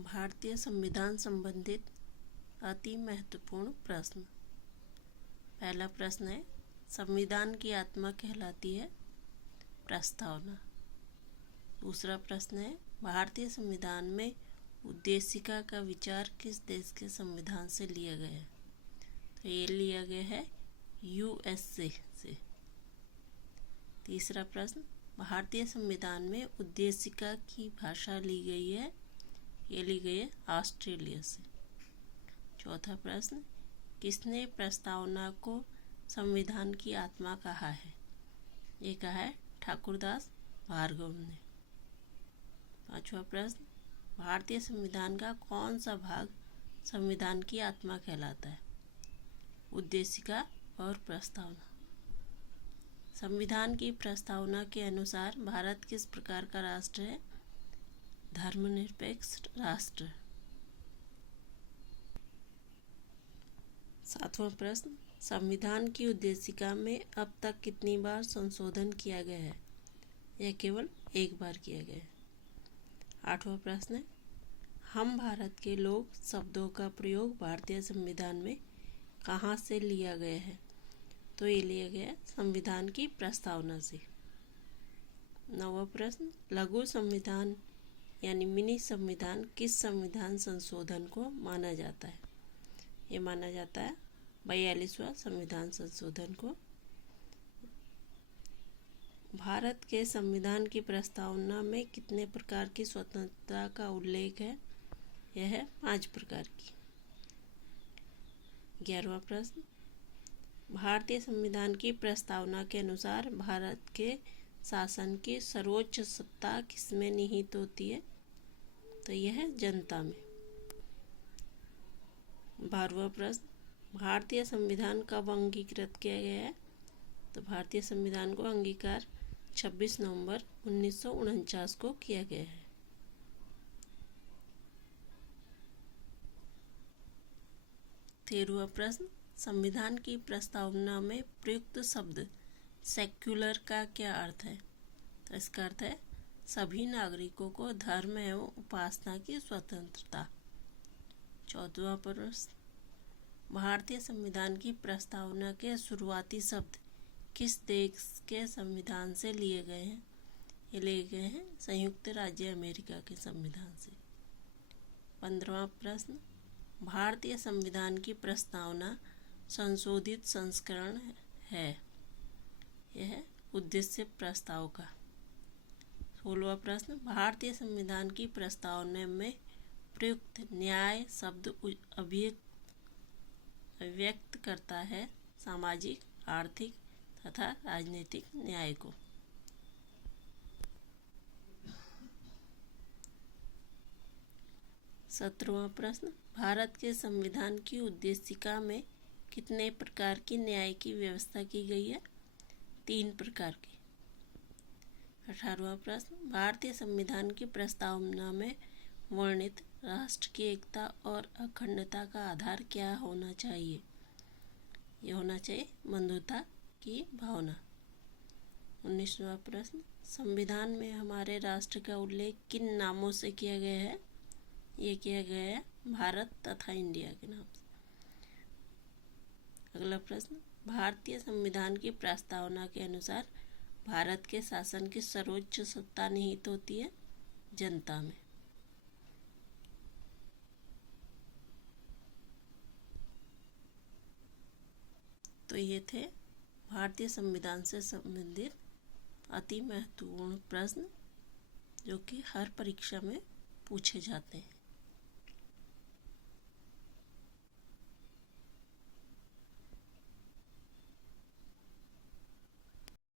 भारतीय संविधान संबंधित अति महत्वपूर्ण प्रश्न। पहला प्रश्न है, संविधान की आत्मा कहलाती है प्रस्तावना। दूसरा प्रश्न है, भारतीय संविधान में उद्देशिका का विचार किस देश के संविधान से लिया गया है? तो ये लिया गया है यूएसए से। तीसरा प्रश्न, भारतीय संविधान में उद्देशिका की भाषा ली गई है, ये ली गई है ऑस्ट्रेलिया से। चौथा प्रश्न, किसने प्रस्तावना को संविधान की आत्मा कहा है? ये कहा है ठाकुरदास भार्गव ने। पांचवा प्रश्न, भारतीय संविधान का कौन सा भाग संविधान की आत्मा कहलाता है? उद्देशिका और प्रस्तावना। संविधान की प्रस्तावना के अनुसार भारत किस प्रकार का राष्ट्र है? धर्मनिरपेक्ष राष्ट्र। सातवां प्रश्न, संविधान की उद्देशिका में अब तक कितनी बार संशोधन किया गया है? यह केवल एक बार किया गया है। आठवां प्रश्न है, हम भारत के लोग शब्दों का प्रयोग भारतीय संविधान में कहाँ से लिया गया है? तो ये लिया गया संविधान की प्रस्तावना से। नौवां प्रश्न, लघु संविधान यानी मिनी संविधान किस संविधान संशोधन को माना जाता है? ये माना जाता है 42वां संविधान संशोधन को। भारत के संविधान की प्रस्तावना में कितने प्रकार की स्वतंत्रता का उल्लेख है? यह है 5 प्रकार की। 11वां प्रश्न, भारतीय संविधान की प्रस्तावना के अनुसार भारत के शासन की सर्वोच्च सत्ता किसमें निहित होती है? तो यह है जनता में। 12वां प्रश्न, भारतीय संविधान कब अंगीकृत किया गया है? तो भारतीय संविधान को अंगीकार 26 नवंबर 1949 को किया गया है। 13वां प्रश्न, संविधान की प्रस्तावना में प्रयुक्त शब्द सेक्युलर का क्या अर्थ है? तो इसका अर्थ है सभी नागरिकों को धर्म एवं उपासना की स्वतंत्रता। 14वां प्रश्न, भारतीय संविधान की प्रस्तावना के शुरुआती शब्द किस देश के संविधान से लिए गए हैं? ये लिए गए हैं संयुक्त राज्य अमेरिका के संविधान से। 15वां प्रश्न, भारतीय संविधान की प्रस्तावना संशोधित संस्करण है, यह उद्देश्य प्रस्ताव का। 16वां प्रश्न, भारतीय संविधान की प्रस्तावना में प्रयुक्त न्याय शब्द अभिव्यक्त करता है सामाजिक, आर्थिक तथा राजनीतिक न्याय को। 17वां प्रश्न, भारत के संविधान की उद्देशिका में कितने प्रकार की न्याय की व्यवस्था की गई है? 3 प्रकार की। 18वां प्रश्न, भारतीय संविधान की प्रस्तावना में वर्णित राष्ट्र की एकता और अखंडता का आधार क्या होना चाहिए? यह होना चाहिए बंधुता की भावना। 19वां प्रश्न, संविधान में हमारे राष्ट्र का उल्लेख किन नामों से किया गया है? ये किया गया है भारत तथा इंडिया के नाम से। अगला प्रश्न, भारतीय संविधान की प्रस्तावना के अनुसार भारत के शासन की सर्वोच्च सत्ता निहित होती है जनता में। तो ये थे भारतीय संविधान से संबंधित अति महत्वपूर्ण प्रश्न जो कि हर परीक्षा में पूछे जाते हैं।